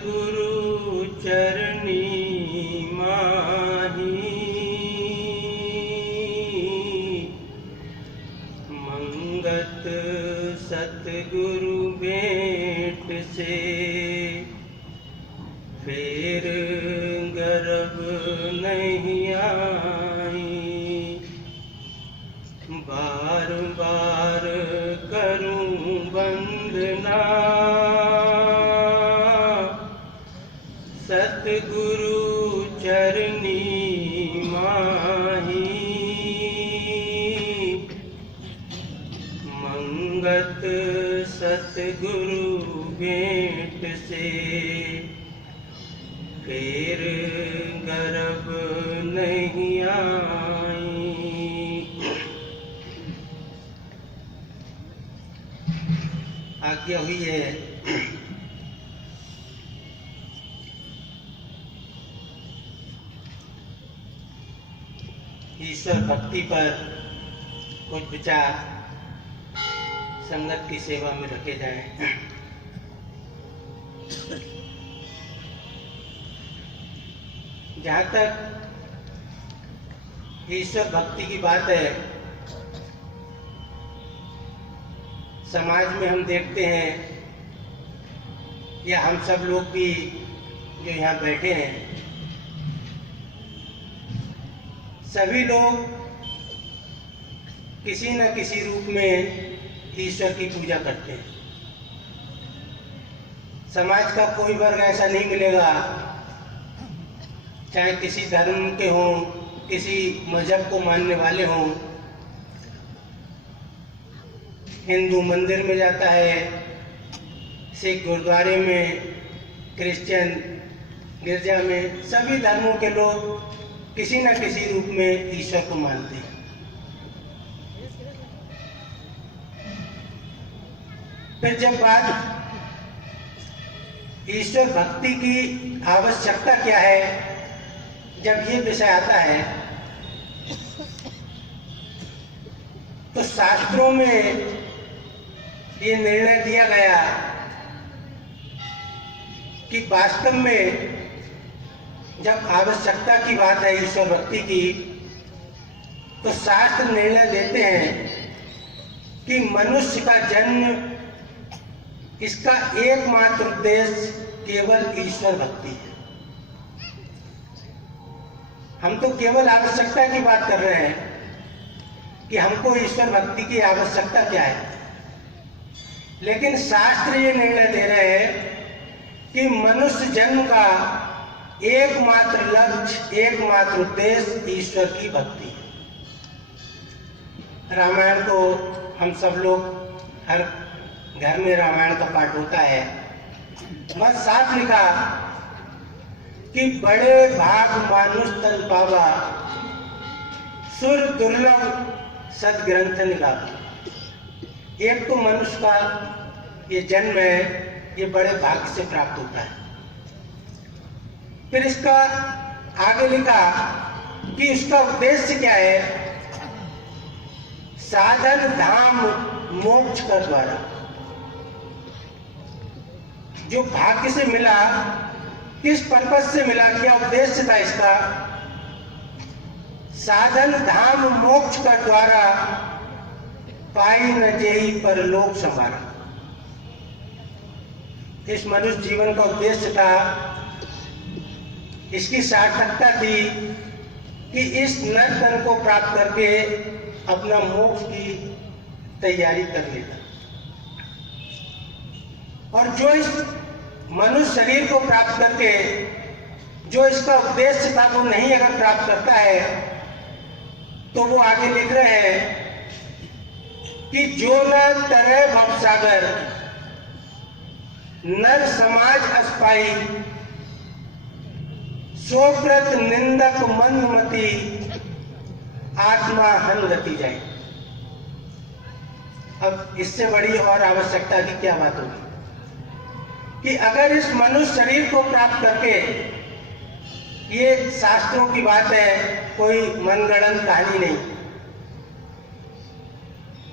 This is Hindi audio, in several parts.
सतगुरु चरनी माही, मंगत सतगुरु भेंट से फिर गर्भ नहीं आई। बार बार करूं वंदना सतगुरु चरनी माही, मंगत सतगुरु भेंट से फिर गर्भ नहीं आई। आज्ञा हुई है ईश्वर भक्ति पर कुछ विचार संगत की सेवा में रखे जाएं। जहाँ तक ईश्वर भक्ति की बात है, समाज में हम देखते हैं या हम सब लोग भी जो यहाँ बैठे हैं, सभी लोग किसी न किसी रूप में ईश्वर की पूजा करते हैं। समाज का कोई वर्ग ऐसा नहीं मिलेगा, चाहे किसी धर्म के हों, किसी मजहब को मानने वाले हों, हिंदू मंदिर में जाता है, सिख गुरुद्वारे में, क्रिश्चियन गिरजा में, सभी धर्मों के लोग किसी न किसी रूप में ईश्वर को मानते हैं। फिर जब बात ईश्वर भक्ति की आवश्यकता क्या है, जब ये विषय आता है, तो शास्त्रों में ये निर्णय दिया गया कि वास्तव में जब आवश्यकता की बात है ईश्वर भक्ति की, तो शास्त्र निर्णय देते हैं कि मनुष्य का जन्म, इसका एकमात्र उद्देश्य केवल ईश्वर भक्ति है। हम तो केवल आवश्यकता की बात कर रहे हैं कि हमको ईश्वर भक्ति की आवश्यकता क्या है, लेकिन शास्त्र ये निर्णय दे रहे हैं कि मनुष्य जन्म का एकमात्र लक्ष्य, एकमात्र उद्देश्य ईश्वर की भक्ति है। रामायण को हम सब लोग, हर घर में रामायण का पाठ होता है। वह साफ लिखा कि बड़े भाग मानुष तन पावा, सुर दुर्लभ सदग्रंथ निगाहा। एक तो मनुष्य का ये जन्म है, ये बड़े भाग्य से प्राप्त होता है। फिर इसका आगे लिखा कि उसका उद्देश्य क्या है, साधन धाम मोक्ष का द्वारा। जो भाग्य से मिला, किस पर्पज से मिला, क्या उद्देश्य था इसका, साधन धाम मोक्ष का द्वारा पाई न जेई परलोक संवारा। इस मनुष्य जीवन का उद्देश्य था, इसकी सार्थकता थी कि इस नर तन को प्राप्त करके अपना मोक्ष की तैयारी कर लेता। और जो इस मनुष्य शरीर को प्राप्त करके जो इसका उद्देश्य था वो नहीं अगर प्राप्त करता है, तो वो आगे लिख रहे हैं कि जो न तरे भवसागर नर समाज अस्पाई, सोकृत निंदक मंदमती आत्मा हन गति जाए। अब इससे बड़ी और आवश्यकता की क्या बात होगी कि अगर इस मनुष्य शरीर को प्राप्त करके, ये शास्त्रों की बात है, कोई मनगढ़ंत कहानी नहीं,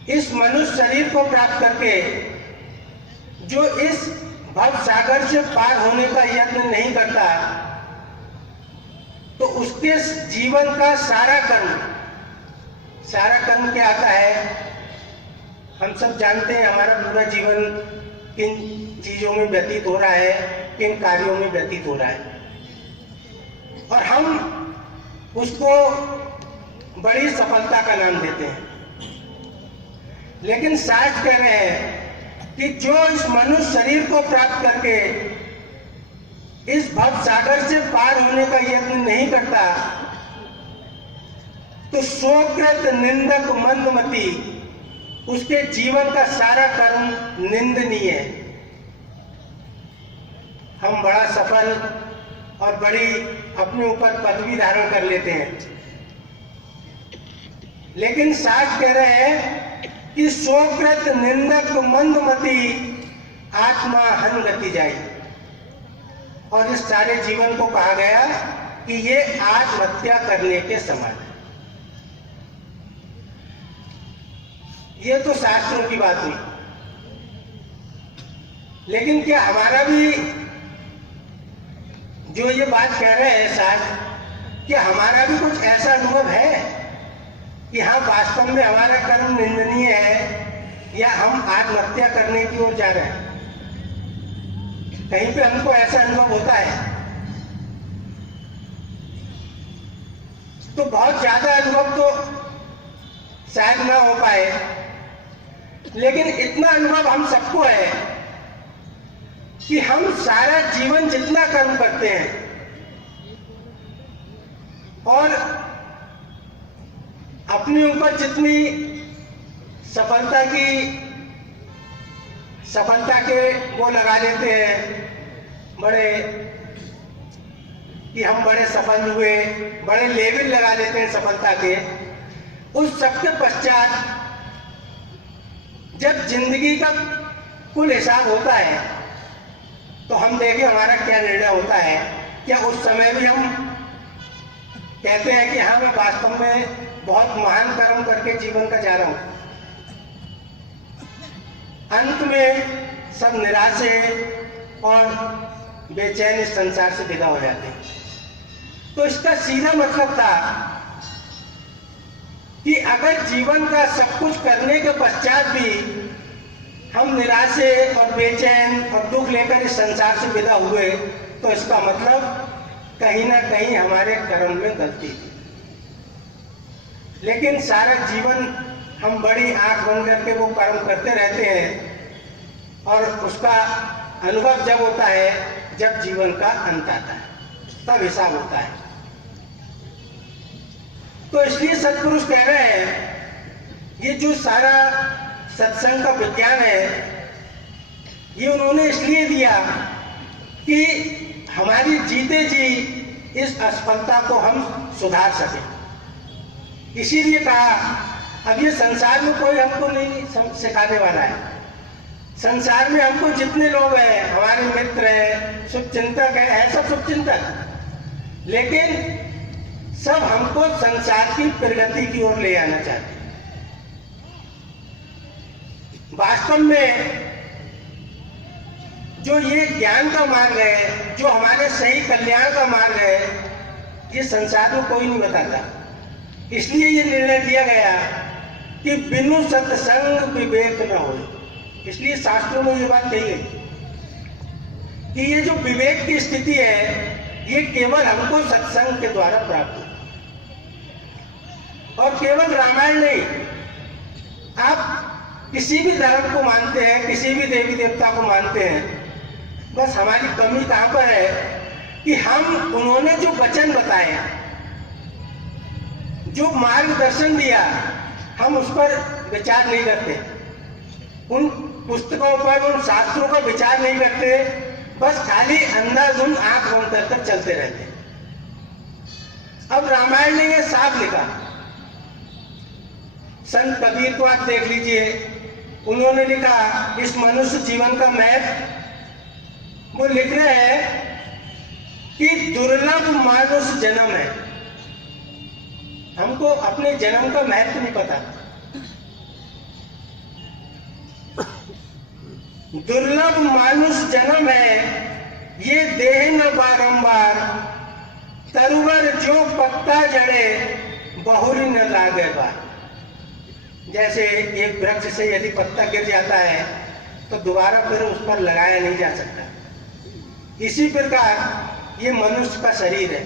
इस मनुष्य शरीर को प्राप्त करके जो इस भव सागर से पार होने का यत्न नहीं करता तो उसके जीवन का सारा कर्म क्या आता है? हम सब जानते हैं हमारा पूरा जीवन किन चीजों में व्यतीत हो रहा है, किन कार्यों में व्यतीत हो रहा है, और हम उसको बड़ी सफलता का नाम देते हैं। लेकिन शास्त्र कह रहे हैं कि जो इस मनुष्य शरीर को प्राप्त करके इस भव सागर से पार होने का यत्न नहीं करता तो स्वकृत निंदक मंदमती, उसके जीवन का सारा कर्म निंदनीय है। हम बड़ा सफल और बड़ी अपने ऊपर पदवी धारण कर लेते हैं, लेकिन शास्त्र कह रहे हैं कि स्वकृत निंदक मंदमती आत्मा हन गति जाए, और इस सारे जीवन को कहा गया कि ये आत्महत्या करने के समान है। ये तो शास्त्रों की बात हुई, लेकिन क्या हमारा भी जो ये बात कह रहे हैं शास्त्र, क्या हमारा भी कुछ ऐसा अनुभव है कि हाँ वास्तव में हमारा कर्म निंदनीय है या हम आत्महत्या करने की ओर जा रहे हैं? कहीं पे हमको ऐसा अनुभव होता है? तो बहुत ज्यादा अनुभव तो शायद ना हो पाए, लेकिन इतना अनुभव हम सबको है कि हम सारा जीवन जितना कर्म करते हैं और अपने ऊपर जितनी सफलता के वो लगा लेते हैं बड़े, कि हम बड़े सफल हुए, बड़े लेवल लगा लेते हैं सफलता के। उस सब के पश्चात जब जिंदगी का कुल हिसाब होता है तो हम देखें हमारा क्या निर्णय होता है। क्या उस समय भी हम कहते हैं कि हाँ मैं वास्तव में बहुत महान कर्म करके जीवन का जा रहा हूं? अंत में सब निराशे और बेचैन इस संसार से विदा हो जाते हैं। तो इसका सीधा मतलब था कि अगर जीवन का सब कुछ करने के पश्चात भी हम निराशे और बेचैन और दुख लेकर इस संसार से विदा हुए तो इसका मतलब कहीं ना कहीं हमारे कर्म में गलती थी। लेकिन सारा जीवन हम बड़ी आंख बंद करके वो कर्म करते रहते हैं और उसका अनुभव जब होता है जब जीवन का अंत आता है, तब हिसाब होता है। तो इसलिए सत्पुरुष कह रहे हैं ये जो सारा सत्संग का विज्ञान है ये उन्होंने इसलिए दिया कि हमारी जीते जी इस असफलता को हम सुधार सकें। इसीलिए कहा अब ये संसार में कोई हमको नहीं सिखाने वाला है। संसार में हमको जितने लोग हैं, हमारे मित्र हैं, शुभचिंतक है सब शुभचिंतक, लेकिन सब हमको संसार की प्रगति की ओर ले आना चाहते हैं। वास्तव में जो ये ज्ञान का मार्ग है, जो हमारे सही कल्याण का मार्ग है, ये संसार में कोई नहीं बताता। इसलिए ये निर्णय दिया गया कि बिनु सत्संग विवेक न हो। इसलिए शास्त्रों में ये बात कही गई कि ये जो विवेक की स्थिति है ये केवल हमको सत्संग के द्वारा प्राप्त हो। और केवल रामायण नहीं, आप किसी भी धर्म को मानते हैं, किसी भी देवी देवता को मानते हैं, बस हमारी कमी कहां पर है कि हम उन्होंने जो वचन बताए, जो मार्गदर्शन दिया, हम उस पर विचार नहीं करते, उन पुस्तकों पर, उन शास्त्रों का विचार नहीं करते, बस खाली अंधाधुंध आंख बंद कर चलते रहते। अब रामायण ने ये साफ लिखा, संत कबीर को आप देख लीजिए, उन्होंने लिखा इस मनुष्य जीवन का महत्व, वो लिख रहे हैं कि दुर्लभ मानुष जन्म है। हमको अपने जन्म का महत्व नहीं पता। दुर्लभ मानुष जन्म है ये देह न बारंबार, तरुवर जो पत्ता जड़े बहुरी न लागे बार। जैसे एक वृक्ष से यदि पत्ता गिर जाता है तो दोबारा फिर उस पर लगाया नहीं जा सकता, इसी प्रकार ये मनुष्य का शरीर है।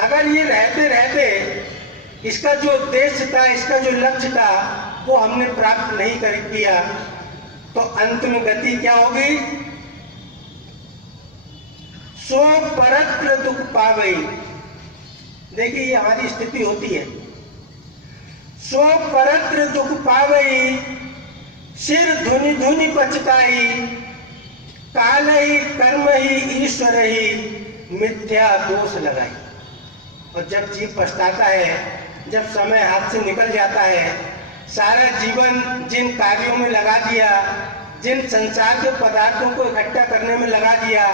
अगर ये रहते रहते इसका जो उद्देश्य था, इसका जो लक्ष्य था, वो हमने प्राप्त नहीं कर किया तो अंत में गति क्या होगी? सो परत्र दुख पावई। देखिए ये हमारी स्थिति होती है। सो परत्र दुख पावई, सिर धुनि धुनि पछताई, काल ही कर्म ही ईश्वर ही मिथ्या दोष लगाई। और जब जीव पछताता है, जब समय हाथ से निकल जाता है, सारा जीवन जिन कार्यों में लगा दिया, जिन संसार के पदार्थों को इकट्ठा करने में लगा दिया,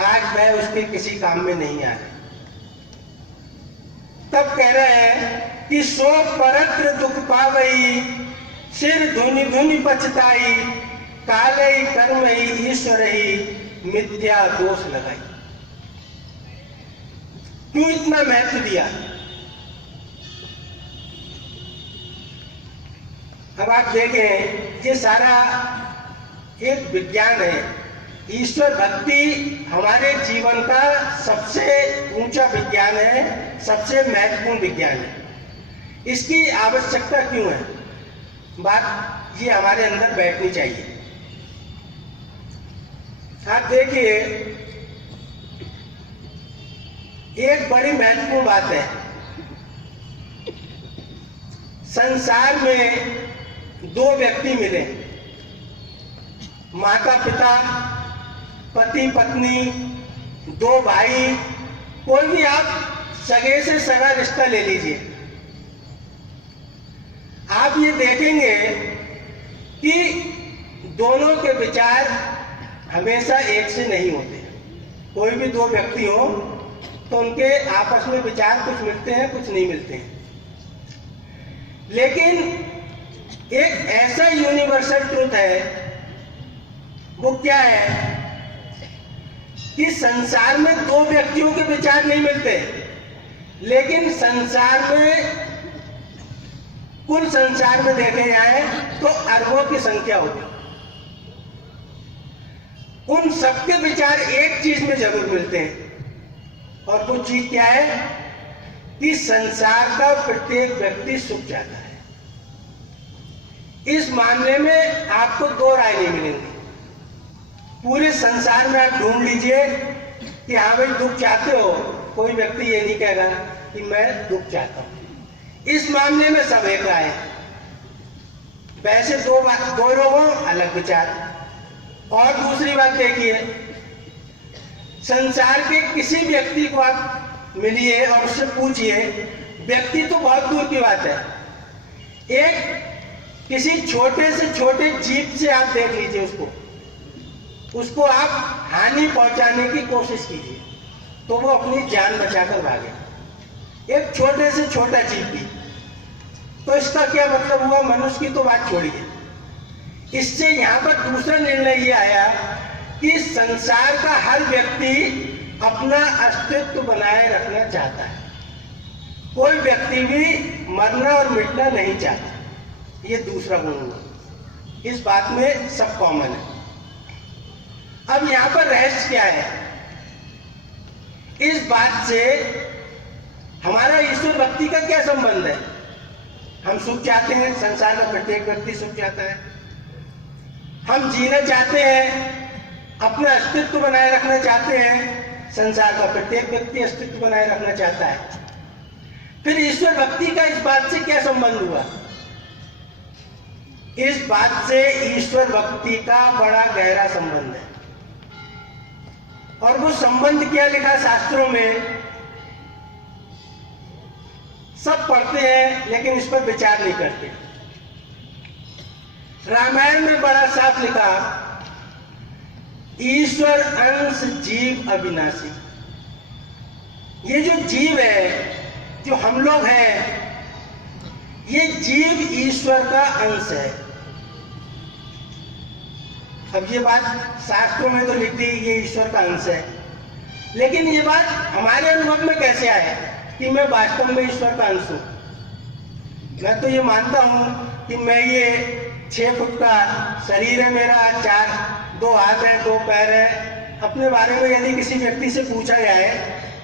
आज वह उसके किसी काम में नहीं आ रहे। तब कह रहे हैं कि सो परत्र दुख पावई, सिर धुनि धुनि पछताई, काल ही कर्म ही ईश्वर ही मिथ्या दोष लगाई। क्यों इतना महत्व दिया? अब आप देखें, ये सारा एक विज्ञान है। ईश्वर भक्ति हमारे जीवन का सबसे ऊंचा विज्ञान है, सबसे महत्वपूर्ण विज्ञान है। इसकी आवश्यकता क्यों है? बात ये हमारे अंदर बैठनी चाहिए। आप देखिए, एक बड़ी महत्वपूर्ण बात है। संसार में दो व्यक्ति मिले, माता पिता, पति पत्नी, दो भाई, कोई भी आप सगे से सगा रिश्ता ले लीजिए। आप ये देखेंगे कि दोनों के विचार हमेशा एक से नहीं होते। कोई भी दो व्यक्ति हो तो उनके आपस में विचार कुछ मिलते हैं, कुछ नहीं मिलते हैं। लेकिन एक ऐसा यूनिवर्सल ट्रूथ है, वो क्या है कि संसार में दो व्यक्तियों के विचार नहीं मिलते, लेकिन संसार में, कुल संसार में देखे जाए तो अरबों की संख्या होगी। उन सबके विचार एक चीज में जरूर मिलते हैं, और वो चीज क्या है कि संसार का प्रत्येक व्यक्ति सुख चाहता है। इस मामले में आपको दो राय नहीं मिलेंगी। पूरे संसार में आप ढूंढ लीजिए कि हाँ भाई दुख चाहते हो, कोई व्यक्ति ये नहीं कहेगा कि मैं दुख चाहता हूं। इस मामले में सब एक राय है। वैसे दो लोगों अलग विचार। और दूसरी बात देखिए, संसार के किसी व्यक्ति को आप मिलिए और उससे पूछिए, व्यक्ति तो बहुत दूर की बात है, एक किसी छोटे से छोटे जीव से आप देख लीजिए, उसको आप हानि पहुंचाने की कोशिश कीजिए तो वो अपनी जान बचाकर भागे। एक छोटे से छोटा जीव भी। तो इसका क्या मतलब हुआ? मनुष्य की तो बात छोड़िए, इससे यहाँ पर दूसरा निर्णय ये आया कि संसार का हर व्यक्ति अपना अस्तित्व बनाए रखना चाहता है। कोई व्यक्ति भी मरना और मिटना नहीं चाहता। ये दूसरा गुण हुआ। इस बात में सब कॉमन है। अब यहाँ पर रहस्य क्या है? इस बात से हमारा ईश्वर भक्ति का क्या संबंध है? हम सुख चाहते हैं, संसार का प्रत्येक व्यक्ति सुख चाहता है। हम जीना चाहते हैं, अपना अस्तित्व बनाए रखना चाहते हैं, संसार का प्रत्येक व्यक्ति अस्तित्व बनाए रखना चाहता है। फिर ईश्वर भक्ति का इस बात से क्या संबंध हुआ? इस बात से ईश्वर भक्ति का बड़ा गहरा संबंध है। और वो संबंध क्या लिखा शास्त्रों में? सब पढ़ते हैं लेकिन इस पर विचार नहीं करते। रामायण में बड़ा साफ लिखा, ईश्वर अंश जीव अविनाशी। ये जो जीव है, जो हम लोग हैं, ये जीव ईश्वर का अंश है। अब ये बात शास्त्रों में तो लिख दी ये ईश्वर का अंश है, लेकिन ये बात हमारे अनुभव में कैसे आए कि मैं वास्तव में ईश्वर का अंश हूँ? मैं तो ये मानता हूँ कि मैं ये 6 फुट का शरीर है मेरा, 2 हाथ है, 2 पैर है। अपने बारे में यदि किसी व्यक्ति से पूछा जाए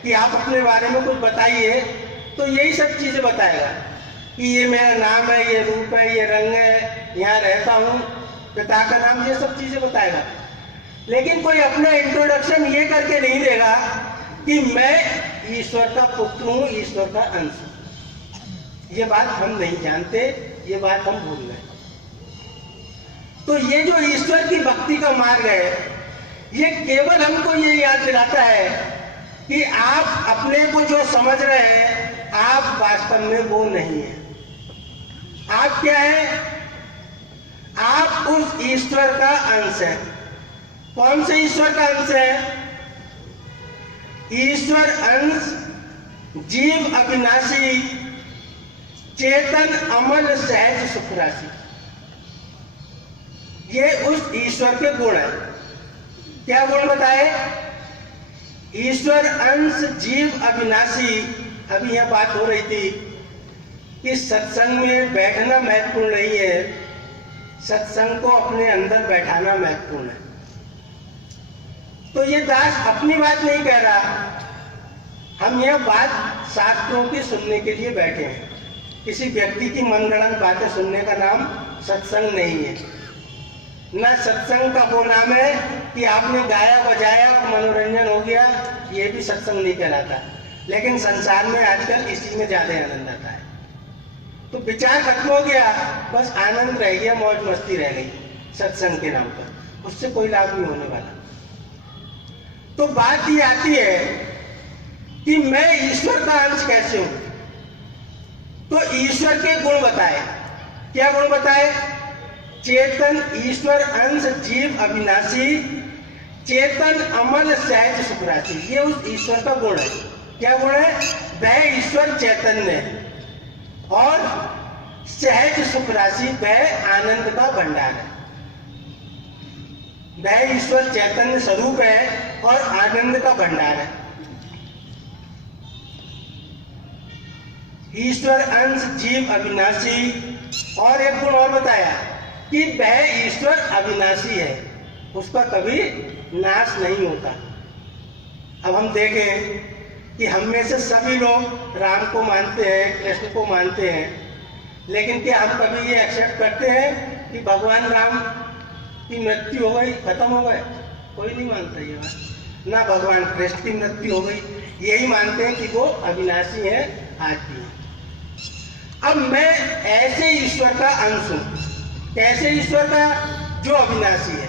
कि आप अपने बारे में कुछ बताइए, तो यही सब चीज़ें बताएगा कि ये मेरा नाम है, ये रूप है, ये रंग है, यहाँ रहता हूँ, पिता का नाम, ये सब चीज़ें बताएगा। लेकिन कोई अपना इंट्रोडक्शन ये करके नहीं देगा कि मैं ईश्वर का पुत्र हूँ, ईश्वर का अंश हूँ। ये बात हम नहीं जानते, ये बात हम भूल गए। तो ये जो ईश्वर की भक्ति का मार्ग है, ये केवल हमको ये याद दिलाता है कि आप अपने को जो समझ रहे हैं, आप वास्तव में वो नहीं है। आप क्या है? आप उस ईश्वर का अंश है। कौन से ईश्वर का अंश है? ईश्वर अंश, जीव अविनाशी, चेतन अमल सहज सुख राशि। ये उस ईश्वर के गुण है। क्या गुण बताए? ईश्वर अंश, जीव अविनाशी। अभी यह बात हो रही थी कि सत्संग में बैठना महत्वपूर्ण नहीं है, सत्संग को अपने अंदर बैठाना महत्वपूर्ण है। तो ये दास अपनी बात नहीं कह रहा, हम यह बात शास्त्रों की सुनने के लिए बैठे हैं। किसी व्यक्ति की मनगढ़ंत बातें सुनने का नाम सत्संग नहीं है। न सत्संग का वो नाम है कि आपने गाया बजाया और मनोरंजन हो गया, ये भी सत्संग नहीं कहलाता। लेकिन संसार में आजकल इसी में ज्यादा आनंद आता है। तो विचार खत्म हो गया, बस आनंद रह गया, मौज मस्ती रह गई सत्संग के नाम पर, उससे कोई लाभ नहीं होने वाला। तो बात ये आती है कि मैं ईश्वर का अंश कैसे हूं? तो ईश्वर के गुण बताए। क्या गुण बताए? चेतन, ईश्वर अंश, जीव अविनाशी, चेतन अमल सहज सुख राशि। ये उस ईश्वर का गुण है। क्या गुण है? वह ईश्वर चैतन्य और सहज सुख राशि, वह आनंद का भंडार है। वह ईश्वर चैतन्य स्वरूप है और आनंद का भंडार है। ईश्वर अंश, जीव अविनाशी, और एक गुण और बताया कि वह ईश्वर अविनाशी है, उसका कभी नाश नहीं होता। अब हम देखें कि हम में से सभी लोग राम को मानते हैं, कृष्ण को मानते हैं, लेकिन क्या हम कभी ये एक्सेप्ट करते हैं कि भगवान राम की मृत्यु हो गई, खत्म हो गए? कोई नहीं मानता ये बात। ना भगवान कृष्ण की मृत्यु हो गई, यही मानते हैं कि वो अविनाशी है, आज भी है। अब मैं ऐसे ईश्वर का अंश हूं। कैसे ईश्वर का? जो अविनाशी है।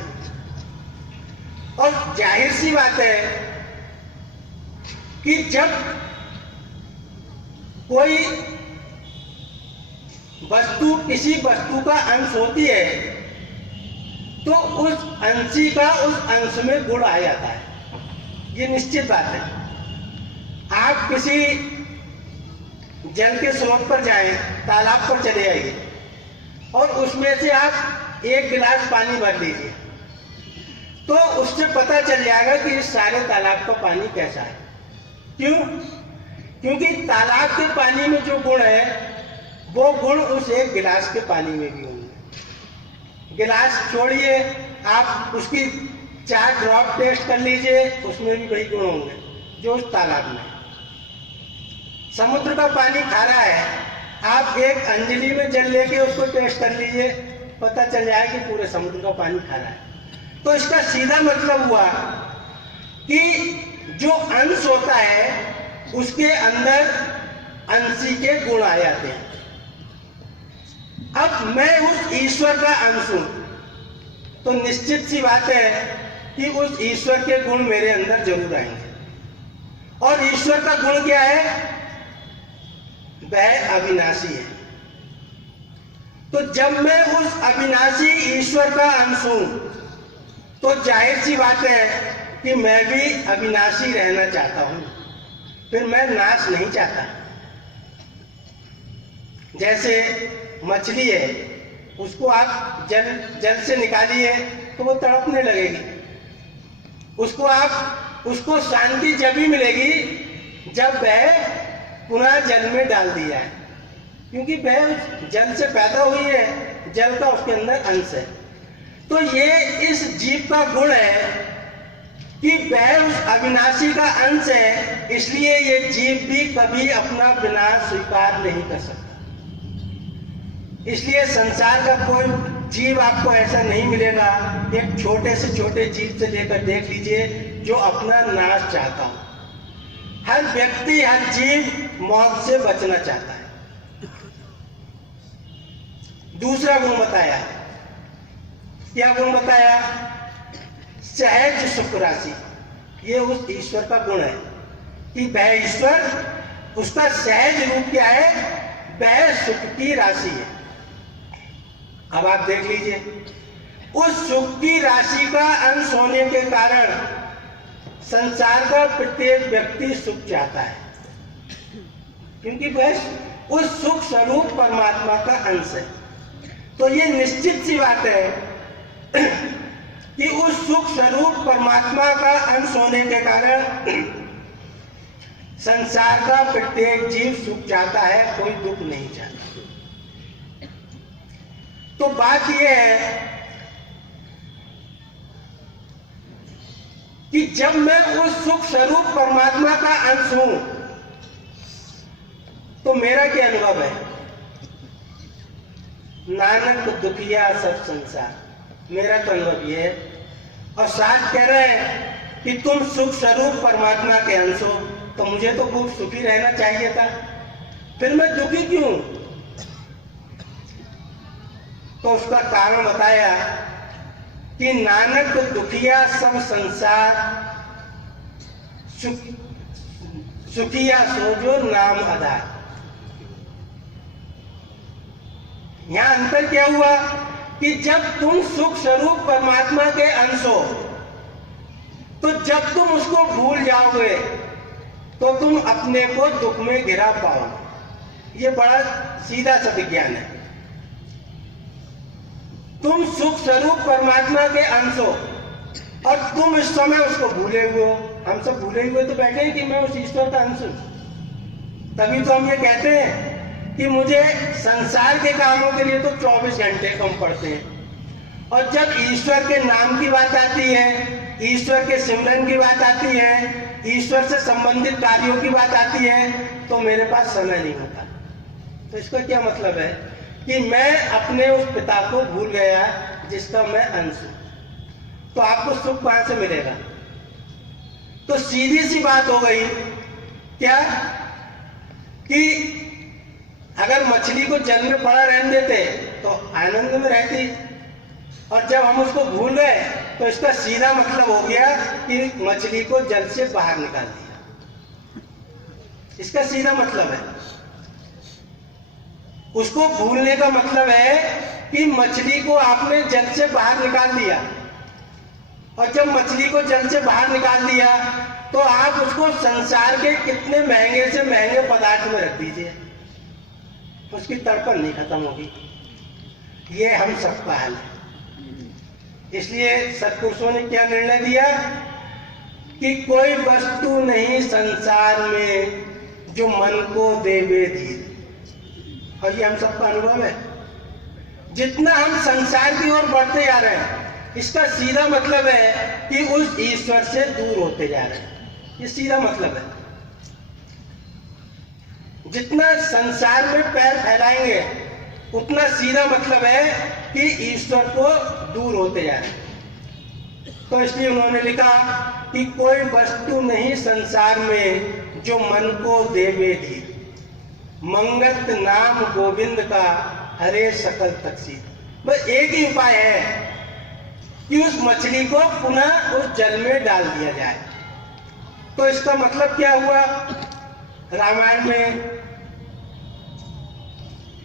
और जाहिर सी बात है कि जब कोई वस्तु किसी वस्तु का अंश होती है, तो उस अंशी का उस अंश में गुण आ जाता है। ये निश्चित बात है। आप किसी जल के स्रोत पर जाएं, तालाब पर चले आइए और उसमें से आप 1 गिलास पानी भर लीजिए, तो उससे पता चल जाएगा कि इस सारे तालाब का पानी कैसा है। क्यों? क्योंकि तालाब के पानी में जो गुण है, वो गुण उस 1 गिलास के पानी में भी होंगे। गिलास छोड़िए, आप उसकी 4 ड्रॉप टेस्ट कर लीजिए, उसमें भी वही गुण होंगे जो उस तालाब में। समुद्र का पानी खारा है, आप 1 अंजलि में जल लेके उसको टेस्ट कर लीजिए, पता चल जाए कि पूरे समुद्र का पानी खारा है। तो इसका सीधा मतलब हुआ कि जो अंश होता है उसके अंदर अंशी के गुण आ जाते हैं। अब मैं उस ईश्वर का अंश हूं, तो निश्चित सी बात है कि उस ईश्वर के गुण मेरे अंदर जरूर आएंगे। और ईश्वर का गुण क्या है? वह अविनाशी है। तो जब मैं उस अविनाशी ईश्वर का अंश हूं, तो जाहिर सी बात है कि मैं भी अविनाशी रहना चाहता हूं, फिर मैं नाश नहीं चाहता। जैसे मछली है, उसको आप जल से निकालिए तो वो तड़पने लगेगी। उसको शांति जब ही मिलेगी जब वह पुनः जल में डाल दिया है, क्योंकि वह जल से पैदा हुई है, जल का उसके अंदर अंश है। तो ये इस जीव का गुण है कि वह उस अविनाशी का अंश है, इसलिए ये जीव भी कभी अपना विनाश स्वीकार नहीं कर सकता। इसलिए संसार का कोई जीव आपको ऐसा नहीं मिलेगा, एक छोटे से छोटे जीव से लेकर देख लीजिए जो अपना नाश चाहता हो। हर व्यक्ति, हर जीव मौत से बचना चाहता है। दूसरा गुण बताया, क्या गुण बताया? सहज सुख राशि। ये उस ईश्वर का गुण है कि वह ईश्वर, उसका सहज रूप क्या है? वह सुख की राशि है। अब आप देख लीजिए, उस सुख की राशि का अंश होने के कारण संसार का प्रत्येक व्यक्ति सुख चाहता है, क्योंकि वह उस सुख स्वरूप परमात्मा का अंश है। तो ये निश्चित सी बात है कि उस सुख स्वरूप परमात्मा का अंश होने के कारण संसार का प्रत्येक जीव सुख चाहता है, कोई दुख नहीं चाहता। तो बात यह है कि जब मैं उस सुख स्वरूप परमात्मा का अंश हूं तो मेरा क्या अनुभव है? नानक दुखिया सब संसार, मेरा तो अनुभव ये है। और साथ कह रहे हैं कि तुम सुख स्वरूप परमात्मा के अंश हो, तो मुझे तो खूब सुखी रहना चाहिए था, फिर मैं दुखी क्यों? तो उसका कारण बताया कि नानक दुखिया सब संसार, सुखिया सो जो नाम आधार। यहां अंतर क्या हुआ कि जब तुम सुख स्वरूप परमात्मा के अंश हो, तो जब तुम उसको भूल जाओगे तो तुम अपने को दुख में गिरा पाओगे। ये बड़ा सीधा सा विज्ञान है। तुम सुख स्वरूप परमात्मा के अंश हो और तुम इस समय उसको भूले हुए हो। हम सब भूले हुए तो बैठे हैं कि मैं उस ईश्वर का अंश हूं। तभी तो हम ये कहते हैं कि मुझे संसार के कामों के लिए तो 24 घंटे कम पड़ते हैं, और जब ईश्वर के नाम की बात आती है, ईश्वर के सिमरन की बात आती है, ईश्वर से संबंधित कार्यों की बात आती है, तो मेरे पास समय नहीं होता। तो इसका क्या मतलब है कि मैं अपने उस पिता को भूल गया जिसका मैं अंश हूं। तो आपको सुख कहां से मिलेगा? तो सीधी सी बात हो गई क्या कि अगर मछली को जल में पड़ा रहने देते तो आनंद में रहती, और जब हम उसको भूल गए तो इसका सीधा मतलब हो गया कि मछली को जल से बाहर निकाल दिया। इसका सीधा मतलब है। उसको भूलने का मतलब है कि मछली को आपने जल से बाहर निकाल दिया, और जब मछली को जल से बाहर निकाल दिया तो आप उसको संसार के कितने महंगे से महंगे पदार्थ में रख दीजिए, उसकी तड़पन नहीं खत्म होगी। ये हम सबका हाल है। इसलिए सत्पुरुषों ने क्या निर्णय दिया कि कोई वस्तु नहीं संसार में जो मन को देवे धीर। और ये हम सबका अनुभव है। जितना हम संसार की ओर बढ़ते जा रहे हैं, इसका सीधा मतलब है कि उस ईश्वर से दूर होते जा रहे हैं। ये सीधा मतलब है। जितना संसार में पैर फैलाएंगे उतना सीधा मतलब है कि ईश्वर को दूर होते जा रहे हैं। तो इसलिए उन्होंने लिखा कि कोई वस्तु नहीं संसार में जो मन को देवे धीर, मंगत नाम गोविंद का हरे सकल तकसीर। बस एक ही उपाय है कि उस मछली को पुनः उस जल में डाल दिया जाए। तो इसका मतलब क्या हुआ? रामायण में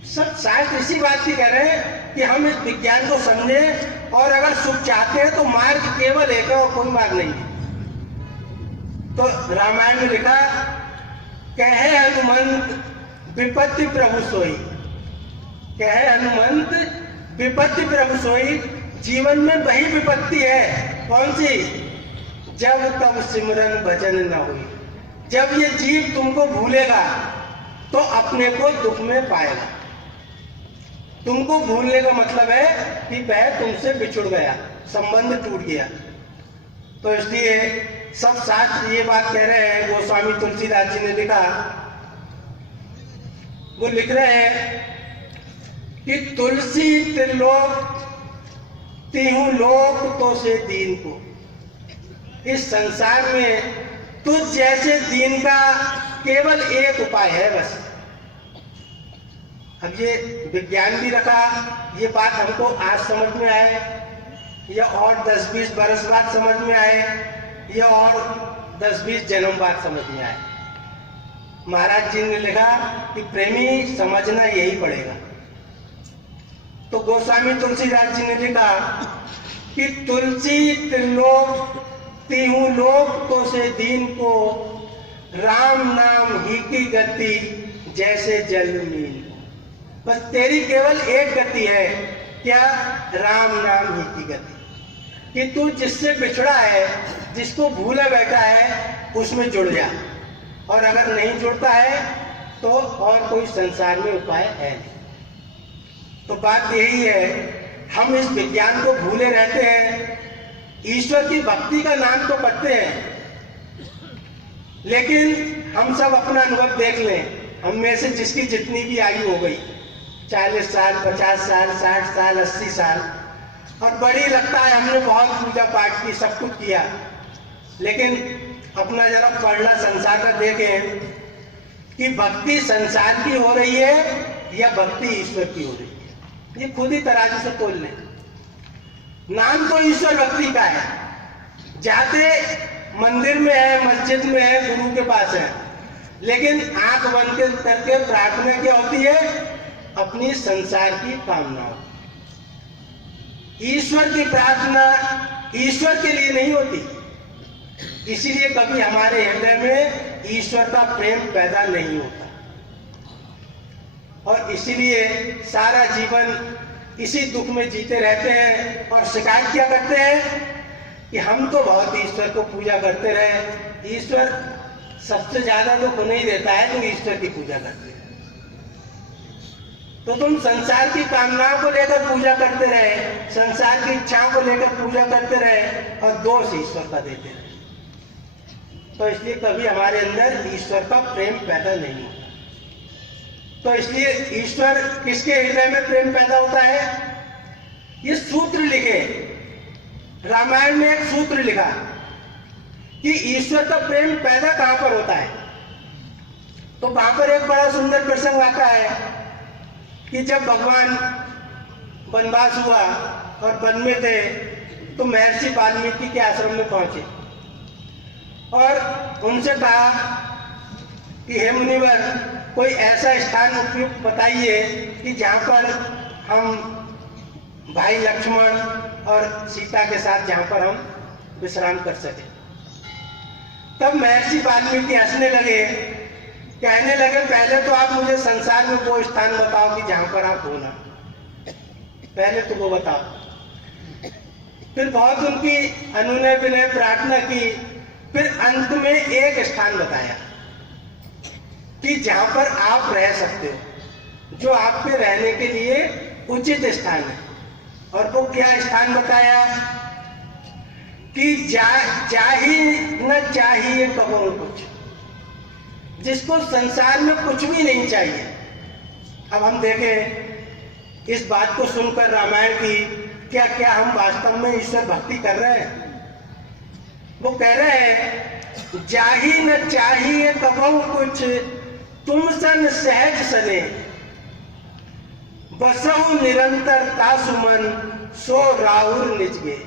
सब शायद इसी बात की कह रहे हैं कि हम इस विज्ञान को समझें, और अगर सुख चाहते हैं तो मार्ग केवल एक है और कोई मार्ग नहीं है। तो रामायण में लिखा, कहे हनुमंत विपत्ति प्रभु सोई, कहे हनुमंत विपत्ति प्रभु सोई, जीवन में वही विपत्ति है, कौन सी? जब तब सिमरन भजन न हुई। जब ये जीव तुमको भूलेगा तो अपने को दुख में पाएगा। तुमको भूलने का मतलब है कि वह तुमसे बिछुड़ गया, संबंध टूट गया। तो इसलिए सब शास्त्र ये बात कह रहे हैं। गोस्वामी तुलसीदास जी ने लिखा, वो लिख रहे हैं कि तुलसी त्रिलोक तीहू लोक तो से दीन को। इस संसार में तुझ जैसे दीन का केवल एक उपाय है बस। अब ये विज्ञान भी रखा, ये बात हमको आज समझ में आए या और 10-20 बरस बाद समझ में आए या और 10-20 जन्म बाद समझ में आए। महाराज जी ने लिखा कि प्रेमी समझना यही पड़ेगा। तो गोस्वामी तुलसीदास जी ने लिखा कि तुलसी त्रिलोक तीहू लोक तो से दीन को, राम नाम ही की गति जैसे जल मीन। बस तेरी केवल एक गति है, क्या? राम नाम ही की गति। कि तू जिससे बिछड़ा है, जिसको भूले बैठा है, उसमें जुड़ जा। और अगर नहीं जुड़ता है तो और कोई संसार में उपाय है नहीं। तो बात यही है, हम इस विज्ञान को भूले रहते हैं। ईश्वर की भक्ति का नाम तो करते हैं, लेकिन हम सब अपना अनुभव देख लें। हम में से जिसकी जितनी भी आयु हो गई, 40 साल, 50 साल, 60 साल, 80 साल, और बड़ी लगता है हमने बहुत पूजा पाठ की, सब कुछ किया, लेकिन अपना जरा पढ़ना संसार का देखें कि भक्ति संसार की हो रही है या भक्ति ईश्वर की हो रही है। ये खुद ही तराजू से तोल लें। नाम तो ईश्वर भक्ति का है, जाते मंदिर में है, मस्जिद में है, गुरु के पास है, लेकिन आंख बंद करके प्रार्थना क्या होती है? अपनी संसार की कामनाओं। ईश्वर की प्रार्थना ईश्वर के लिए नहीं होती, इसीलिए कभी हमारे हृदय में ईश्वर का प्रेम पैदा नहीं होता। और इसीलिए सारा जीवन इसी दुख में जीते रहते हैं और शिकायत क्या करते हैं कि हम तो बहुत ईश्वर को पूजा करते रहे। ईश्वर सबसे ज्यादा दुख नहीं देता है तो ईश्वर की पूजा करते हैं। तो तुम संसार की कामनाओं को लेकर पूजा करते रहे, संसार की इच्छाओं को लेकर पूजा करते रहे और दोष ईश्वर का देते रहे। तो इसलिए कभी हमारे अंदर ईश्वर का प्रेम पैदा नहीं होता। तो इसलिए ईश्वर किसके हृदय में प्रेम पैदा होता है? ये सूत्र लिखे, रामायण में एक सूत्र लिखा कि ईश्वर का प्रेम पैदा कहां पर होता है। तो वहां पर एक बड़ा सुंदर प्रसंग आता है कि जब भगवान वनवास हुआ और वन में थे तो महर्षि वाल्मीकि के आश्रम में पहुंचे और उनसे कहा कि हे मुनिवर, कोई ऐसा स्थान उपयुक्त बताइए कि जहाँ पर हम भाई लक्ष्मण और सीता के साथ जहाँ पर हम विश्राम कर सके। तब महर्षि वाल्मीकि हंसने लगे, कहने लगे, पहले तो आप मुझे संसार में वो स्थान बताओ कि जहाँ पर आप होना, पहले तो वो बताओ। फिर बहुत उनकी अनुनय विनय प्रार्थना की, फिर अंत में एक स्थान बताया कि जहां पर आप रह सकते हो, जो आपके रहने के लिए उचित स्थान है। और वो क्या स्थान बताया कि न चाहिए कबो कुछ, जिसको संसार में कुछ भी नहीं चाहिए। अब हम देखें इस बात को सुनकर रामायण की, क्या क्या हम वास्तव में ईश्वर भक्ति कर रहे हैं? वो कह रहे हैं, जाही न चाहिए कबो कुछ, तुम सन सहज सने, बसहु निरंतर तासुमन, सो राहुल निजगे।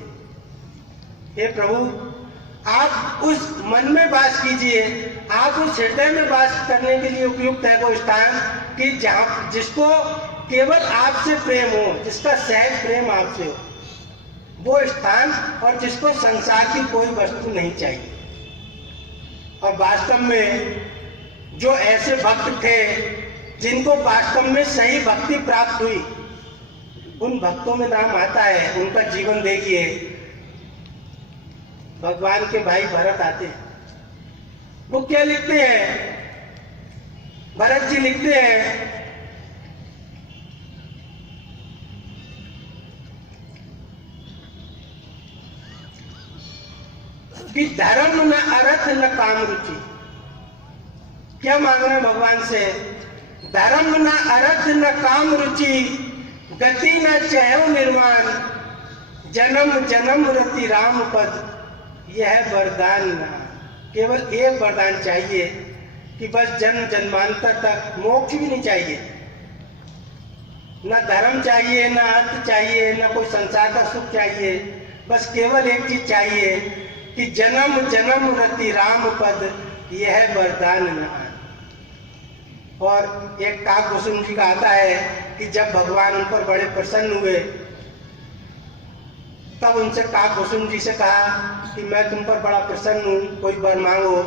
हे प्रभु, आप उस मन में वास कीजिए, आप उस हृदय में वास करने के लिए उपयुक्त है वो स्थान कि जहाँ जिसको केवल आपसे प्रेम हो, जिसका सहज प्रेम आपसे हो, वो स्थान, और जिसको संसार की कोई वस्तु नहीं चाहिए। और वास्तव में जो ऐसे भक्त थे जिनको वास्तव में सही भक्ति प्राप्त हुई, उन भक्तों में नाम आता है, उनका जीवन देखिए। भगवान के भाई भरत आते हैं, वो क्या लिखते हैं? भरत जी लिखते हैं कि धर्म न अर्थ न काम रुचि। क्या मांग रहे हैं भगवान से? धर्म न अर्थ न काम रुचि, गति न चयो निर्माण, जन्म जन्म रति राम पद, यह वरदान न। केवल एक वरदान चाहिए कि बस जन्म जन्मांतर तक, मोक्ष भी नहीं चाहिए, न धर्म चाहिए, न अर्थ चाहिए, न कोई संसार का सुख चाहिए। बस केवल एक चीज चाहिए कि जन्म जन्म रति राम पद, यह वरदान न। और एक काकभूषण जी का आता है कि जब भगवान उन पर बड़े प्रसन्न हुए, तब उनसे काकभूषण जी से कहा कि मैं तुम पर बड़ा प्रसन्न हूँ, कोई वर मांगो।